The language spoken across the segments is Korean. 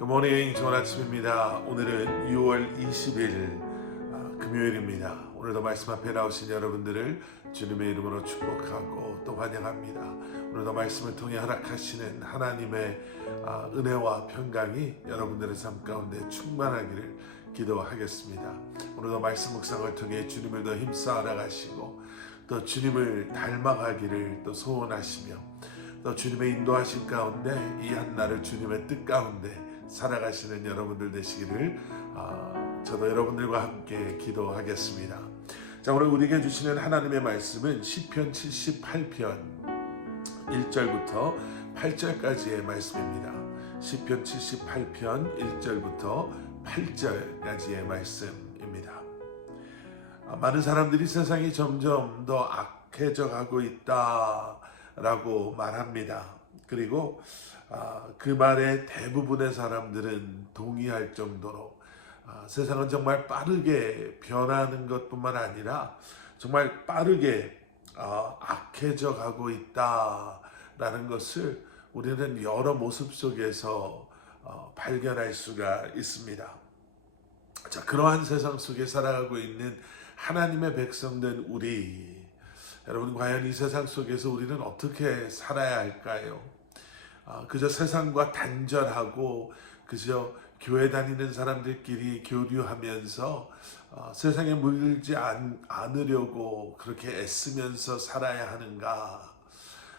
굿모닝, 좋은 아침입니다. 오늘은 6월 20일 금요일입니다. 오늘도 말씀 앞에 나오신 여러분들을 주님의 이름으로 축복하고 또 환영합니다. 오늘도 말씀을 통해 허락하시는 하나님의 은혜와 평강이 여러분들의 삶 가운데 충만하기를 기도하겠습니다. 오늘도 말씀 묵상을 통해 주님을 더 힘써 알아가시고 또 주님을 닮아가기를 또 소원하시며 또 주님의 인도하신 가운데 이 한날을 주님의 뜻 가운데 살아가시는 여러분들 되시기를 저도 여러분들과 함께 기도하겠습니다. 자, 오늘 우리에게 주시는 하나님의 말씀은 시편 78편 1절부터 8절까지의 말씀입니다. 시편 78편 1절부터 8절까지의 말씀입니다. 많은 사람들이 세상이 점점 더 악해져 가고 있다라고 말합니다. 그리고 그 말에 대부분의 사람들은 동의할 정도로 세상은 정말 빠르게 변하는 것뿐만 아니라 정말 빠르게 악해져 가고 있다라는 것을 우리는 여러 모습 속에서 발견할 수가 있습니다. 자, 그러한 세상 속에 살아가고 있는 하나님의 백성된 우리, 여러분, 과연 이 세상 속에서 우리는 어떻게 살아야 할까요? 그저 세상과 단절하고 그저 교회 다니는 사람들끼리 교류하면서 세상에 물들지 않으려고 그렇게 애쓰면서 살아야 하는가?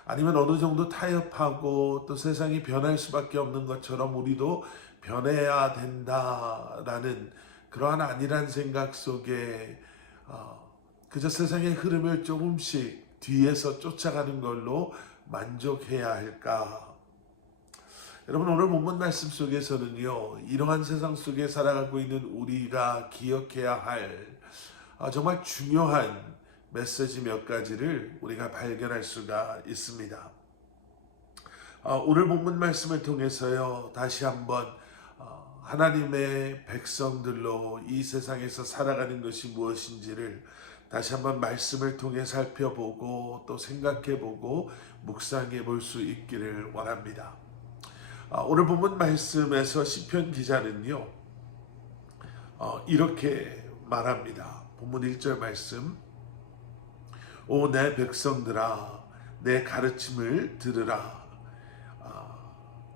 아니면 어느 정도 타협하고 또 세상이 변할 수밖에 없는 것처럼 우리도 변해야 된다라는 그러한 안일한 생각 속에 그저 세상의 흐름을 조금씩 뒤에서 쫓아가는 걸로 만족해야 할까? 여러분, 오늘 본문 말씀 속에서는요, 이러한 세상 속에 살아가고 있는 우리가 기억해야 할 정말 중요한 메시지 몇 가지를 우리가 발견할 수가 있습니다. 오늘 본문 말씀을 통해서요, 다시 한번 하나님의 백성들로 이 세상에서 살아가는 것이 무엇인지를 다시 한번 말씀을 통해 살펴보고 또 생각해보고 묵상해 볼 수 있기를 원합니다. 오늘 본문 말씀에서 시편 기자는요, 이렇게 말합니다. 본문 1절 말씀, 오 내 백성들아, 내 가르침을 들으라.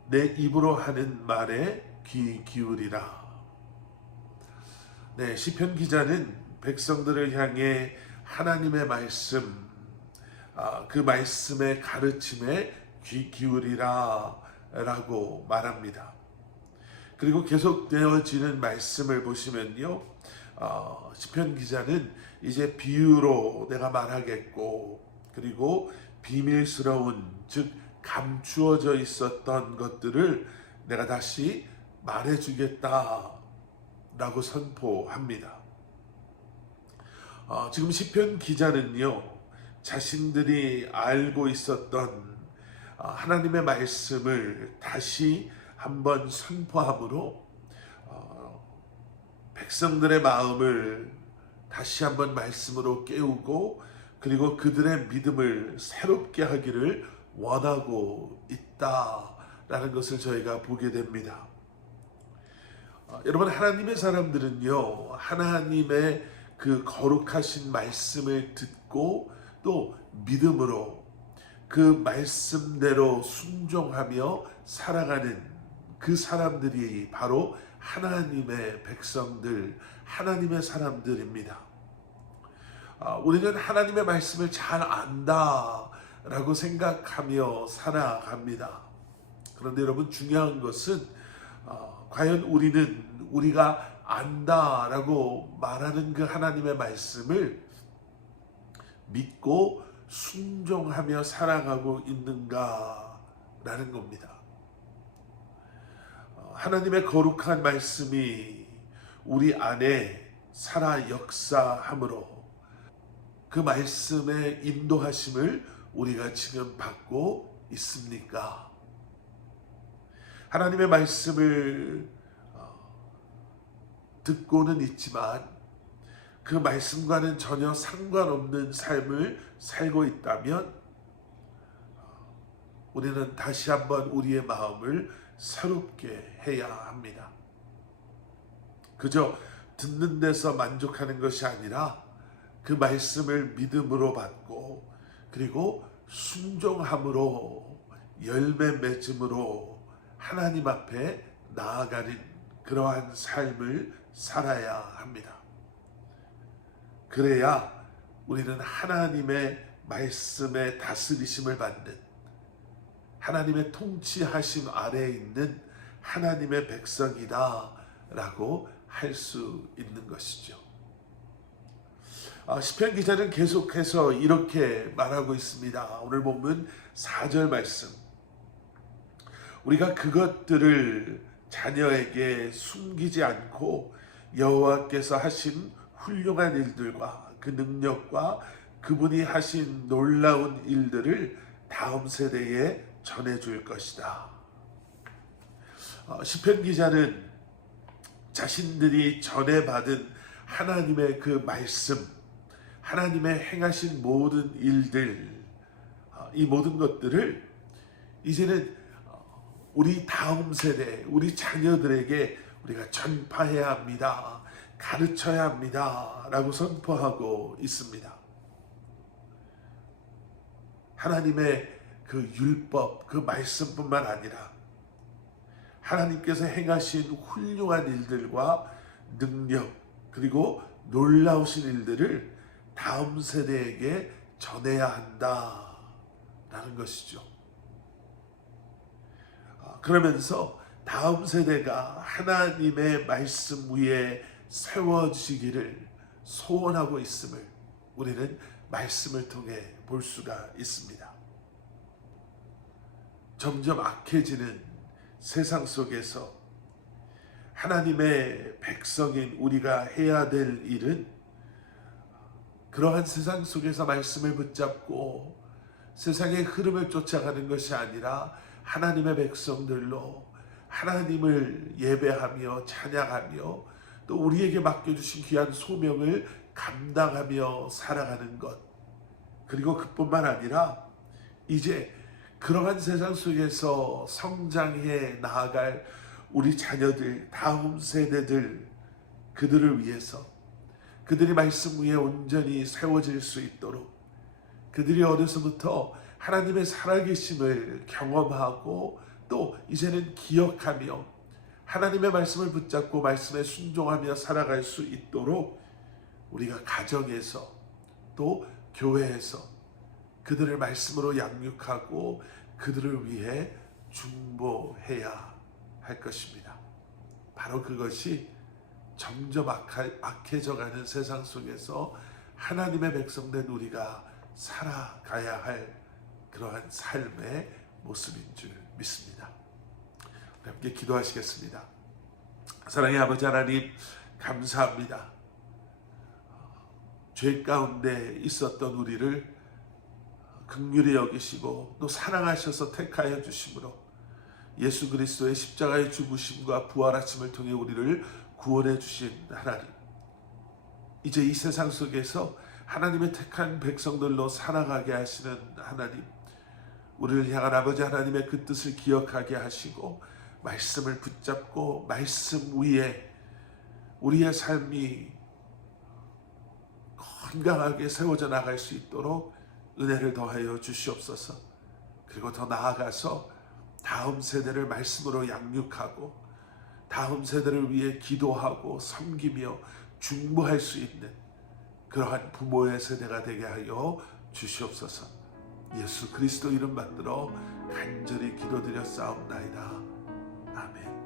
내 입으로 하는 말에 귀 기울이라. 네, 시편 기자는 백성들을 향해 하나님의 말씀, 그 말씀의 가르침에 귀 기울이라 라고 말합니다. 그리고 계속되어지는 말씀을 보시면요, 시편 기자는 이제 비유로 내가 말하겠고, 그리고 비밀스러운, 즉 감추어져 있었던 것들을 내가 다시 말해주겠다 라고 선포합니다. 지금 시편 기자는요, 자신들이 알고 있었던 하나님의 말씀을 다시 한번 선포함으로 백성들의 마음을 다시 한번 말씀으로 깨우고 그리고 그들의 믿음을 새롭게 하기를 원하고 있다라는 것을 저희가 보게 됩니다. 여러분, 하나님의 사람들은요, 하나님의 그 거룩하신 말씀을 듣고 또 믿음으로 그 말씀대로 순종하며 살아가는 그 사람들이 바로 하나님의 백성들, 하나님의 사람들입니다. 우리는 하나님의 말씀을 잘 안다라고 생각하며 살아갑니다. 그런데 여러분, 중요한 것은 과연 우리가 안다라고 말하는 그 하나님의 말씀을 믿고 순종하며 살아가고 있는가라는 겁니다. 하나님의 거룩한 말씀이 우리 안에 살아 역사함으로 그 말씀의 인도하심을 우리가 지금 받고 있습니까? 하나님의 말씀을 듣고는 있지만 그 말씀과는 전혀 상관없는 삶을 살고 있다면 우리는 다시 한번 우리의 마음을 새롭게 해야 합니다. 그저 듣는 데서 만족하는 것이 아니라 그 말씀을 믿음으로 받고 그리고 순종함으로 열매 맺음으로 하나님 앞에 나아가는 그러한 삶을 살아야 합니다. 그래야 우리는 하나님의 말씀에 다스리심을 받는 하나님의 통치하심 아래에 있는 하나님의 백성이다 라고 할 수 있는 것이죠. 시편 기자는 계속해서 이렇게 말하고 있습니다. 오늘 본문 4절 말씀, 우리가 그것들을 자녀에게 숨기지 않고 여호와께서 하신 훌륭한 일들과 그 능력과 그분이 하신 놀라운 일들을 다음 세대에 전해줄 것이다. 시편 기자는 자신들이 전해받은 하나님의 그 말씀, 하나님의 행하신 모든 일들, 이 모든 것들을 이제는 우리 다음 세대, 우리 자녀들에게 우리가 전파해야 합니다. 가르쳐야 합니다. 라고 선포하고 있습니다. 하나님의 그 율법, 그 말씀뿐만 아니라 하나님께서 행하신 훌륭한 일들과 능력, 그리고 놀라우신 일들을 다음 세대에게 전해야 한다라는 것이죠. 그러면서 다음 세대가 하나님의 말씀 위에 세워지기를 소원하고 있음을 우리는 말씀을 통해 볼 수가 있습니다. 점점 악해지는 세상 속에서 하나님의 백성인 우리가 해야 될 일은 그러한 세상 속에서 말씀을 붙잡고 세상의 흐름을 쫓아가는 것이 아니라 하나님의 백성들로 하나님을 예배하며 찬양하며 또 우리에게 맡겨주신 귀한 소명을 감당하며 살아가는 것, 그리고 그뿐만 아니라 이제 그러한 세상 속에서 성장해 나아갈 우리 자녀들, 다음 세대들, 그들을 위해서 그들이 말씀 위에 온전히 세워질 수 있도록 그들이 어려서부터 하나님의 살아계심을 경험하고 또 이제는 기억하며 하나님의 말씀을 붙잡고 말씀에 순종하며 살아갈 수 있도록 우리가 가정에서 또 교회에서 그들을 말씀으로 양육하고 그들을 위해 중보해야 할 것입니다. 바로 그것이 점점 악해져가는 세상 속에서 하나님의 백성된 우리가 살아가야 할 그러한 삶의 모습인 줄 믿습니다. 함께 기도하시겠습니다. 사랑의 아버지 하나님, 감사합니다. 죄 가운데 있었던 우리를 긍휼히 여기시고 또 사랑하셔서 택하여 주심으로 예수 그리스도의 십자가의 죽으심과 부활하심을 통해 우리를 구원해 주신 하나님, 이제 이 세상 속에서 하나님의 택한 백성들로 살아가게 하시는 하나님, 우리를 향한 아버지 하나님의 그 뜻을 기억하게 하시고 말씀을 붙잡고 말씀 위에 우리의 삶이 건강하게 세워져 나갈 수 있도록 은혜를 더하여 주시옵소서. 그리고 더 나아가서 다음 세대를 말씀으로 양육하고 다음 세대를 위해 기도하고 섬기며 중보할 수 있는 그러한 부모의 세대가 되게 하여 주시옵소서. 예수 그리스도 이름 받들어 간절히 기도드려 싸움나이다. 아멘.